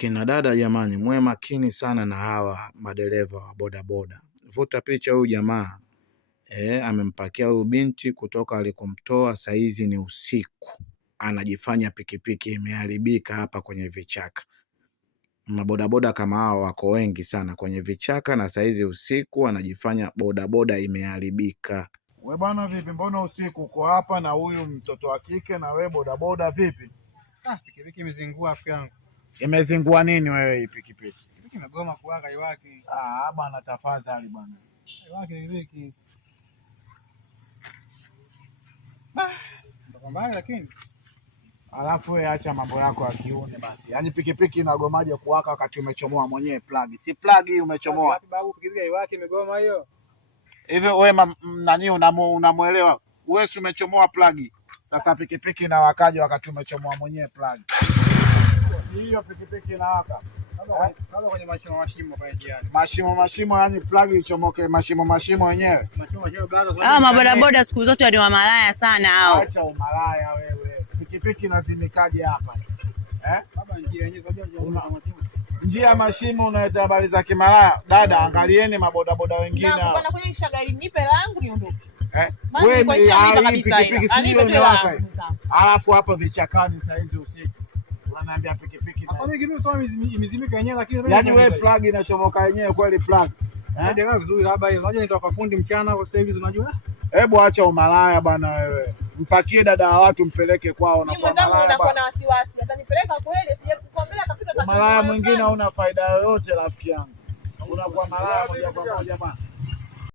Kina dada jamani, mwe makini sana na hawa madereva wa bodaboda. Vuta picha, huyu jamaa amempakia huyu binti kutoka alikomtoa, saizi ni usiku, anajifanya pikipiki imeharibika hapa kwenye vichaka. Mabodaboda kama hao wako wengi sana kwenye vichaka, na saizi usiku anajifanya bodaboda imeharibika. We bwana vipi, mbona usiku uko hapa na huyu mtoto wa kike, na we bodaboda vipi? Pikipiki imezingua afya yangu. Imezingua nini wewe hii pikipiki? Pikipiki imegoma kuwaka iwaki. Bwana tafadhali bwana. Iwaki pikipiki. Ndio mbaya lakini. Alafu wewe acha mambo yako ya kiune basi. Yaani pikipiki inagomaje kuwaka wakati umechomoa mwenyewe plug? Si plug hii umechomoa. Wapi babu, pikipiki iwaki imegoma hiyo. Hivyo wewe nani unamuelewa? Wewe si umechomoa plug. Sasa pikipiki inawakaje wakati umechomoa mwenyewe plug? Hiyo pikipiki inawaka. Baba kwenye mashimo pale jiani. Mashimo yani plug ichomoke mashimo wenyewe. Mashimo blaza. Hao mabodaboda siku zote ni wa malaya sana hao. Acha umalaya wewe. Pikipiki inazimikaje hapa? Baba njia yenyewe njia ya mashimo unaita habari za kimalaya. Dada, angalieni mabodaboda wengine. Na bwana kwenye gari nipe langu niondoke. Wewe pikipiki sio imewaka. Alafu hapo vichakani saizi usiku. Unaniambia pikipiki. Hapo mimi sio imezimika yenyewe lakini yaani wewe plug inachomoka yenyewe kweli plug. Ndio vizuri labda hiyo. Unajua nitoka fundi mchana kwa sasa hivi unajua? Hebu acha umalaya bwana wewe. Mpakie dada wa watu mpeleke kwao na kwa malaya. Unakuwa na wasiwasi. Atanipeleka kweli, sije kukombea kafika. Malaya mwingine hauna faida yoyote rafiki yangu. Unakuwa malaya moja kwa moja bwana.